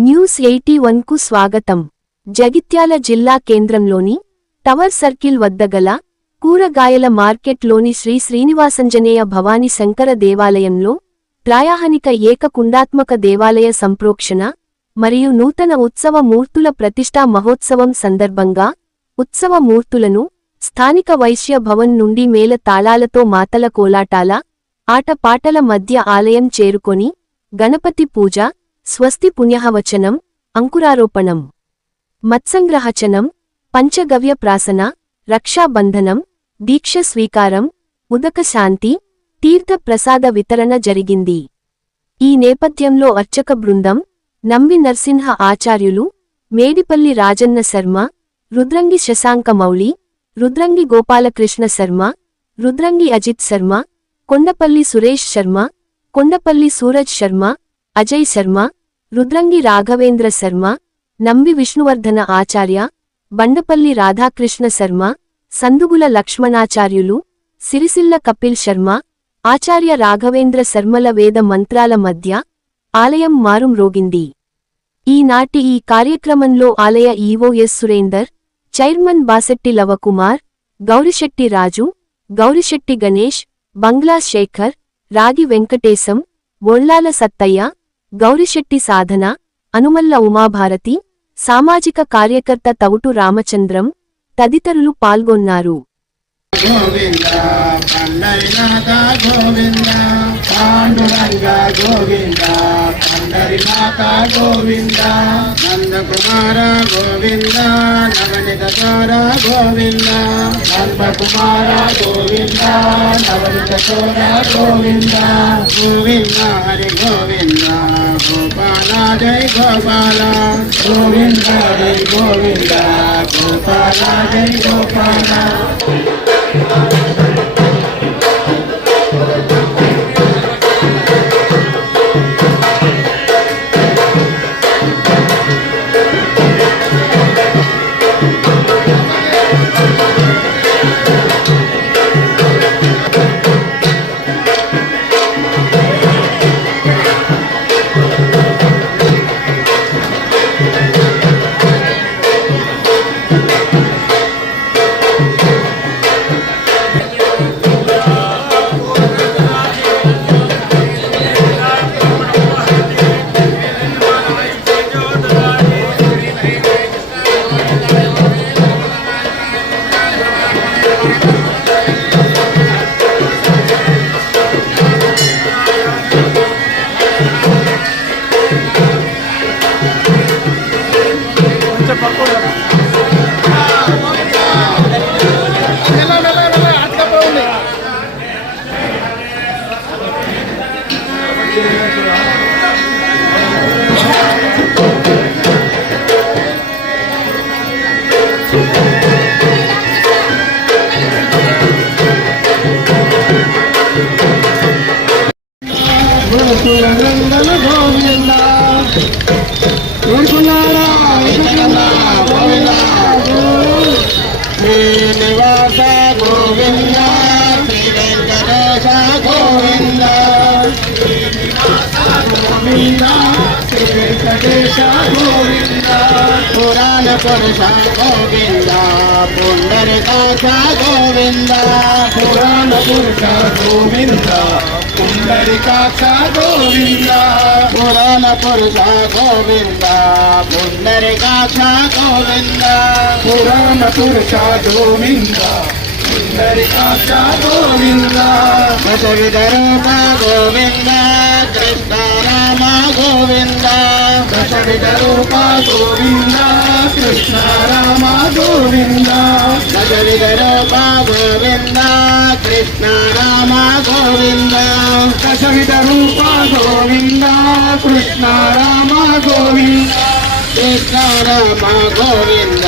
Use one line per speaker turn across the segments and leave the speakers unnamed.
News eighty వన్కు స్వాగతం. జగిత్యాల జిల్లా కేంద్రంలోని టవర్ సర్కిల్ వద్ద గల కూరగాయల మార్కెట్లోని శ్రీ శ్రీనివాసంజనేయ భవాని శంకర దేవాలయంలో ప్రాయాహనిక ఏకకుండాత్మక దేవాలయ సంప్రోక్షణ మరియు నూతన ఉత్సవ మూర్తుల ప్రతిష్టా మహోత్సవం సందర్భంగా ఉత్సవ మూర్తులను స్థానిక వైశ్య భవన్ నుండి మేల తాళాలతో మాతల కోలాటాల ఆటపాటల మధ్య ఆలయం చేరుకొని గణపతి పూజ స్వస్తి పుణ్యహవచనం అంకురారోపణం. మత్సంగ్రహచనం పంచగవ్య ప్రాసన రక్షాబంధనం దీక్ష స్వీకారం ఉదక శాంతి తీర్థ ప్రసాద వితరణ జరిగింది. ఈ నేపథ్యంలో అర్చక బృందం నంబి నర్సింహ ఆచార్యులు మేడిపల్లి రాజన్న శర్మ రుద్రంగి శశాంక మౌళి రుద్రంగి గోపాలకృష్ణ శర్మ రుద్రంగి అజిత్ శర్మ కొండపల్లి సురేష్ శర్మ కొండపల్లి సూరజ్ శర్మ అజయ్ శర్మ రుద్రంగి రాఘవేంద్ర శర్మ నంబి విష్ణువర్ధన ఆచార్య బండపల్లి రాధాకృష్ణ శర్మ సందుగుల లక్ష్మణాచార్యులు సిరిసిల్ల కపిల్ శర్మ ఆచార్య రాఘవేంద్ర శర్మల వేద మంత్రాల మధ్య ఆలయం మారుమ్రోగింది ఈనాటి ఈ కార్యక్రమంలో ఆలయ EO S Surender chairman Basetti Lavakumar Gourishetti Raju Gourishetti Ganesh Bangla Shekhar Ragi Venkatesham Bollala Sattaiah Gourisetti సాధన అనుమల్ల ఉమాభారతి సామాజిక కార్యకర్త తవుటు రామచంద్రం తదితరులు పాల్గొన్నారు.
గోవింద గోవింద నందకుమార గోవింద నవనిత చోర గోవింద నందకుమార గోవింద నవనిత చోర గోవింద గోవింద హరి గోవింద గోపాల జై గోపాల గోవింద హరి గోవింద గోపాల జై గోపాల. గోకులందన గోవింద ఊరుకున్నాడా వెంకటరమణ గోవింద. శ్రీనివాస గోవింద. శ్రీ వెంకటేశ గోవింద గోవింద. శ్రీ వెంకటేశ గోవింద పురాణ పురుష గోవింద పుండరికాక్ష గోవింద పురాణ పురుష గోవింద పుండరికాక్ష గోవింద పురాణ పురుష గోవింద పుండరికాక్ష గోవింద పురాణ పురుష గోవింద పుండరికాక్ష గోవింద దశవిధ రూప గోవింద కృష్ణ రామ గోవింద దశవిధ రూప గోవింద కృష్ణ రామ గోవింద దశవిధ రూప గోవింద కృష్ణ రామ గోవింద దశవిధ రూప గోవింద కృష్ణ రామ గోవింద కృష్ణ రామ గోవింద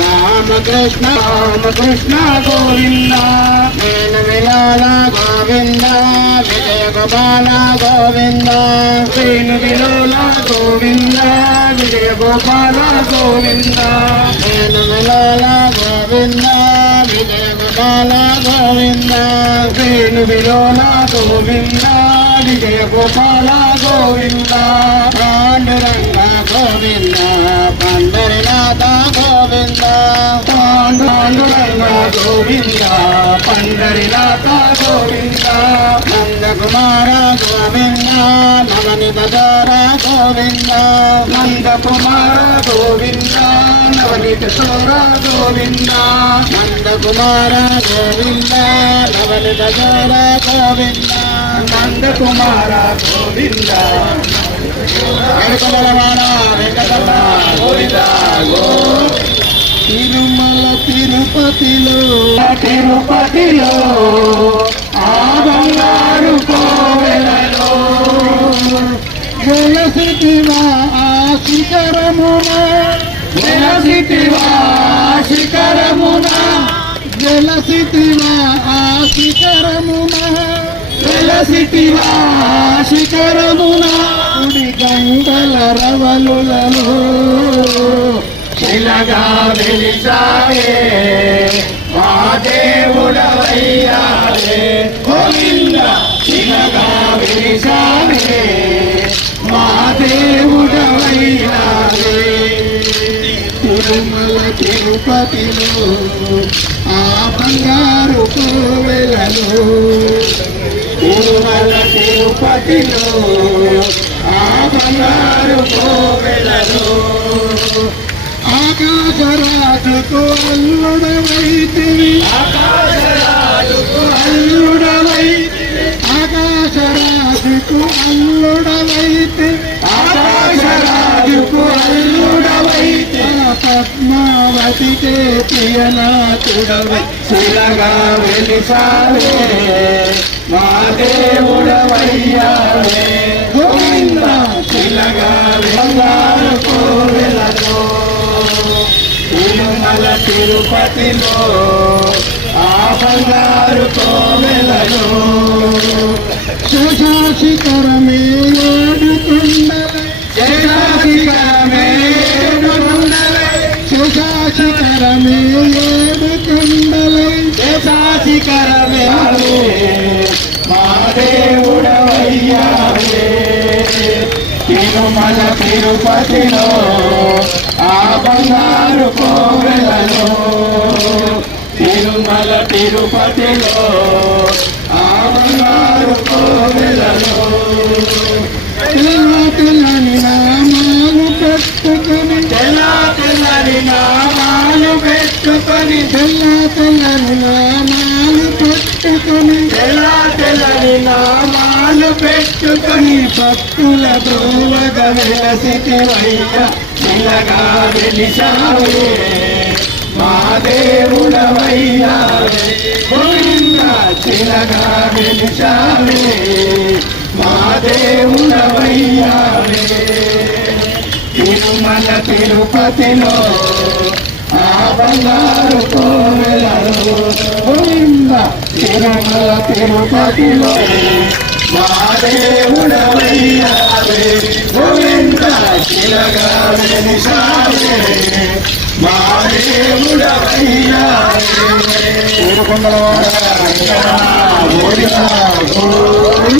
రామ కృష్ణ రామ కృష్ణ గోవింద గోపాల గోవింద వేణు విలోల గోవింద విజయ గోపాల గోవింద నేను విలాల గోవింద విజయ గోపాల గోవింద వేణు విలోల గోవింద విజయ గోపాల గోవింద పాండురంగా గోవింద పండరినాథ గోవింద. పాండురంగ గోవింద పండరినాథ గోవింద. నందకుమార గోవింద నవని బజార గోవింద. నందకుమార గోవింద నవని చోర గోవింద. నందకుమార గోవింద నవని బజార గోవింద. నందకుమార గోవింద తిరుమల తిరుపతిలో తిరుపతిలో ఆ బంగారు కోవెలలో వెలసిటివా ఆ శిఖరమున వెలసిటివా శిఖరమున వెలసిటివా ఆ శిఖరమున. వెలసిటివా ఆ గంగల రవలులలో శిలగా వెలిసావే మా దేవుడవయ్యావే. గోవింద శిలగా వెలిసావే మా దేవుడవయ్యావే. తిరుమల తిరుపతిలో ఆ బంగారు కోవెలలో తిరుపతిలో ఆ బంగారు కోవెలలో ఆకాశరాజుకు అల్లుడవైతివి. ఆకాశరాజుకు అల్లుడవైతివి. ఆకాశరాజుకు అల్లుడవైతే పద్మావతికే ప్రియనాథుడవై శిలగా వెలిసావే మా దేవుడవయ్యావే గోవింద శిలగా వెళ్ళారు కోవెలలో తిరుమల తిరుపతిలో ఆ బంగారు కోవెలలో శశాశిఖరమే తిరుమల తిరుపతిలో ఆ బంగారు కోవెలలో తిరుమల తిరుపతిలో ఆ బంగారు కోవెలలో తెల్ల తెల్లని నామాలు పెట్టుకొని తెల్ల తెల్లని నామాలు పెట్టుకొని తెల్ల తెల్లని నామాలు పెట్టుకుని తెల్ల తెల్లని నామాలు పెట్టుకొని భక్తుల దూవగ వెలసిటి వయ్య వెలిసావే మా దేవుడవయ్యావే చిలగా వెలిసావే మా దేవుడవయ్యావే తిరుమల తిరుపతిలో బంగారు కోవెలలో గోవింద తిరుమల తిరుపతిలో మా దేవుడవయ్యావే గోవింద మా దేవుడవయ్యావే గోవింద గోవింద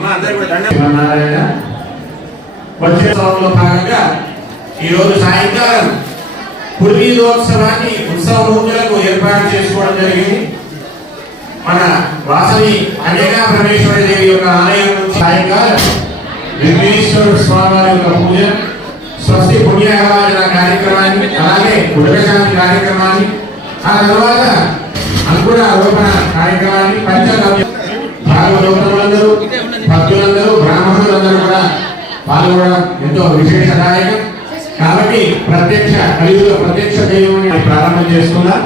నారాయణ
వచ్చే ఉత్సవంలో భాగంగా ఈరోజు రోజు సాయంకాలం పురుగీదోత్సవాన్ని ఉత్సవ రోజులకు ఏర్పాటు చేసుకోవడం జరిగింది. మన వాసవి అనేక పరమేశ్వరి దేవి యొక్క ఆలయం నుంచి సాయంకాలం విఘ్నేశ్వర స్వామివారి యొక్క పూజ స్వస్తి పుణ్యాహవాదన కార్యక్రమాన్ని అలాగే ఉదకశాంతి కార్యక్రమాన్ని ఆ తర్వాత అంకుర ఆరోపణ కార్యక్రమాన్ని పంచగవ్య భాగవతములందరూ భక్తులందరూ బ్రాహ్మణులందరూ కూడా పాల్గొనడం ఎంతో విశేషదాయకం. కాబట్టి ప్రత్యక్ష కలియుగ ప్రత్యక్ష దైవాన్ని ప్రారంభం చేసుకున్నాం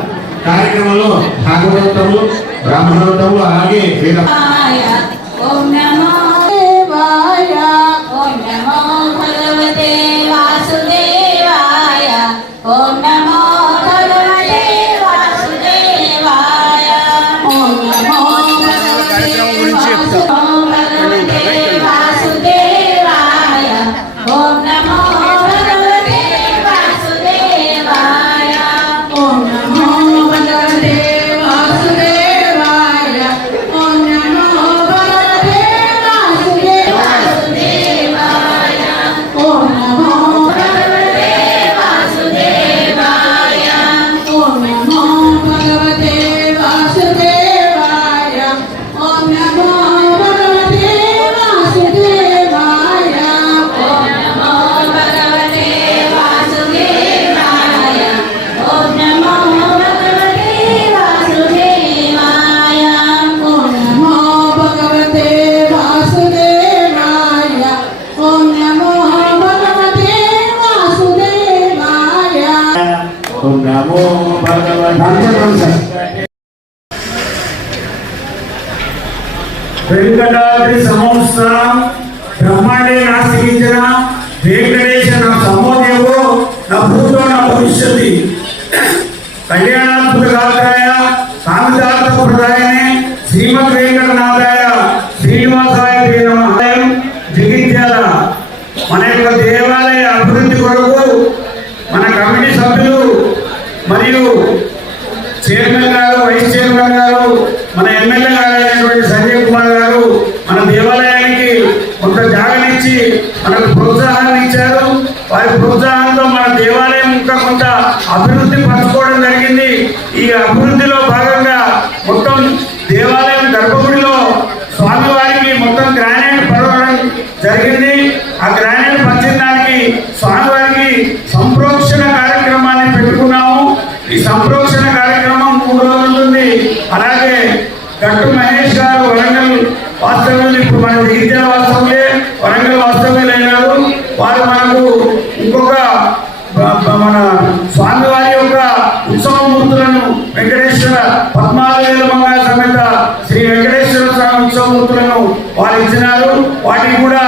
కార్యక్రమంలో భాగవతములు బ్రాహ్మణోత్తములు అలాగే వేద
మన యొక్క దేవాలయ అభివృద్ధి కొరకు మన కమిటీ సభ్యులు మరియు చైర్మన్ గారు వైస్ చైర్మన్ గారు మన ఎమ్మెల్యే గారు అయినటువంటి సంజయ్ కుమార్ గారు మన దేవాలయానికి కొంత జాగనిచ్చి మనకు ప్రోత్సాహాన్ని ఇచ్చారు. వారి ప్రోత్సాహంతో మన దేవాలయం ఇంకా కొంత అభివృద్ధి పంచుకోవడం జరిగింది. ఈ అభివృద్ధిలో భాగంగా గట్టు మహేష్ గారు వరంగల్ వాస్తవ్యులు ఇప్పుడు మన గిరిజన వాస్తవ్యే వరంగల్ వాస్తవ్యం అయినారు వారు మనకు ఇంకొక మన స్వామివారి యొక్క ఉత్సవమూర్తులను వెంకటేశ్వర పద్మాలయ మంగళ సమేత శ్రీ వెంకటేశ్వర స్వామి ఉత్సవమూర్తులను వారు ఇచ్చినారు. వాటికి కూడా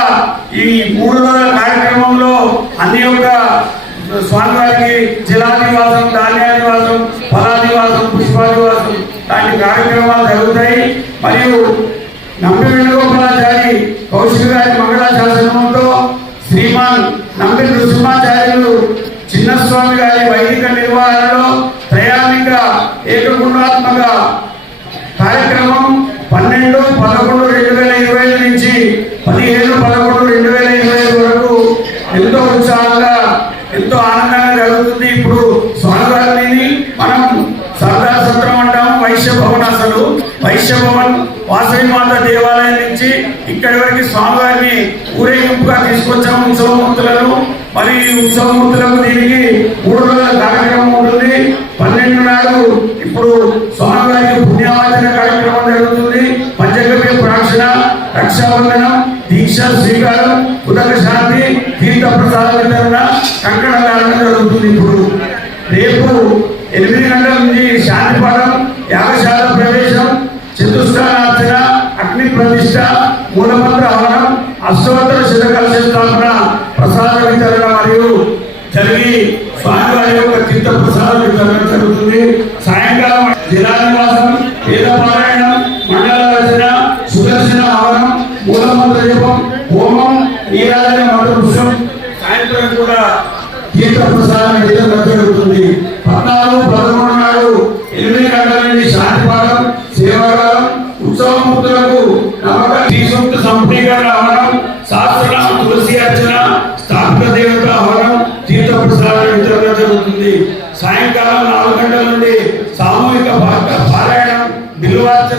ఈ మూడు రోజుల కార్యక్రమంలో అన్ని యొక్క స్వామివారికి జిల్లా నివాసం ధాన్యా నివాసం కార్యక్రమాలు జరుగుతాయి. మరియు నంబి వేణుగోపాలాచారి కౌశిక గారి మంగళాశాసనంతో శ్రీమాన్ నంబి నృసింహాచార్యులు చిన్నస్వామి గారి వైదిక నిర్వహణలో త్రయామిక ఏకగుణాత్మక కార్యక్రమం పన్నెండు పదకొండు రెండు వేల ఇరవై ఐదు నుంచి పదిహేను పదకొండు రెండు వేల ఇరవై ఐదు వరకు ఎంతో ఉత్సాహంగా ఎంతో ఆనందంగా జరుగుతుంది ఇప్పుడు స్వామివారిని మనం సర్దార్ సత్రం అంటాం వైశ్య భవన్ అసలు వైశ్య భవన్ వాసవి మాత దేవాలయం నుంచి ఇక్కడి వరకు స్వామివారిని ఊరేగింపుగా తీసుకొచ్చాము ఉత్సవమూర్తులను. మరి ఈ ఉత్సవమూర్తులకు దీనికి మూడు రోజుల కార్యక్రమం ఉంటుంది. పన్నెండు నాడు ఇప్పుడు స్వామివారికి పుణ్యవాచన కార్యక్రమం జరుగుతుంది. పంచగవ్య ప్రాక్షణ రక్షాబంధనం దీక్ష స్వీకారం ఉదక శాంతి తీర్థ ప్రసాద వితరణ కంకణ జరుగుతుంది ఇప్పుడు. రేపు ఎనిమిది గంటల నుంచి శాంతి పాఠం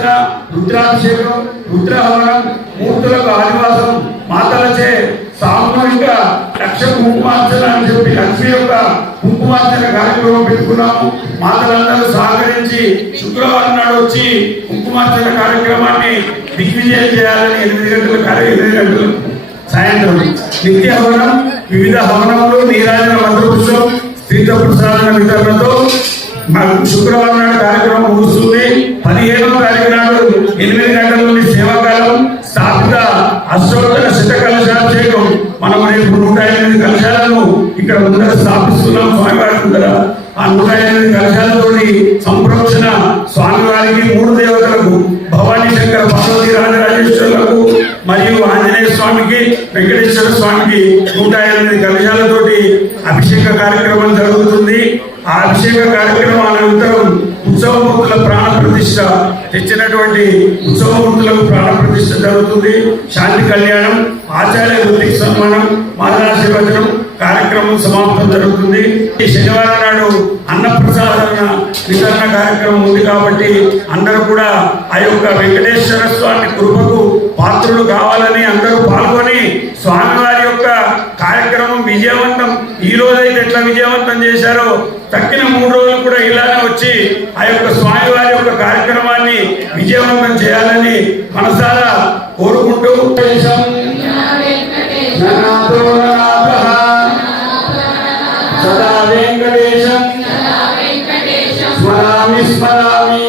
బిల్వార్చన రుద్రాభిషేకం రుద్రహవనం మూర్తులకు ఆదివాసం మాతలచే సామూహిక లక్ష కుంకుమార్చన అని చెప్పి లక్ష్మి యొక్క కుంకుమార్చన కార్యక్రమం పెట్టుకున్నాము. మాతలందరూ సహకరించి శుక్రవారం నాడు వచ్చి కుంకుమార్చన కార్యక్రమాన్ని దిగ్విజయం చేయాలని ఎనిమిది గంటల కార్య ఎనిమిది గంటలు. సాయంత్రం నిత్య హవనం వివిధ హవనములు నీరాజన మంత్రపుష్పం స్త్రీత ప్రసాదన వితరణతో మాకు శుక్రవారం నాడు కార్యక్రమం ముగుస్తుంది. పదిహేనవ తారీఖు నాడు ఎనిమిది గంటల నుండి సేవాకాలం. స్థాపిత అష్టోత్తర శత కలశాభిషేకం. మనం రేపు నూట ఎనిమిది కలశాలను ఇక్కడ ముందర స్థాపిస్తున్నాం స్వామివారి ముందర. ఆ నూట ఎనిమిది కలశాలతోని సంప్రోక్షణ స్వామివారికి మూడు దేవతలకు భవానీ శంకర్ పార్వతి రాజరాజేశ్వరులకు మరియు ఆంజనేయ స్వామికి వెంకటేశ్వర స్వామికి నూట ఎనిమిది కలశాలతోటి అభిషేక కార్యక్రమం జరుగుతుంది. అభిషేక కార్యక్రమం అనంతరం ఉత్సవమూర్తుల ప్రాణ ప్రతిష్ట తెచ్చినటువంటి ఉత్సవమూర్తులకు ప్రాణ ప్రతిష్ట జరుగుతుంది. శాంతి కళ్యాణం ఆచార్య వృత్తికి సన్మానం మాతాశీర్వచనం కార్యక్రమం సమాప్తం జరుగుతుంది. ఈ శనివారం నాడు అన్నప్రసాదన వితరణ కార్యక్రమం ఉంది కాబట్టి అందరూ కూడా ఆ యొక్క వెంకటేశ్వర స్వామి కృపకు పాత్రులు కావాలని అందరూ పాల్గొని స్వామివారి యొక్క కార్యక్రమం విజయవంతం. ఈ రోజైతే ఎట్లా విజయవంతం చేశారో తక్కిన మూడు రోజులు కూడా ఇలానే వచ్చి ఆ యొక్క స్వామివారి యొక్క కార్యక్రమాన్ని విజయవంతం చేయాలని మనసారా కోరుకుంటూ స్మరామి స్మరామి.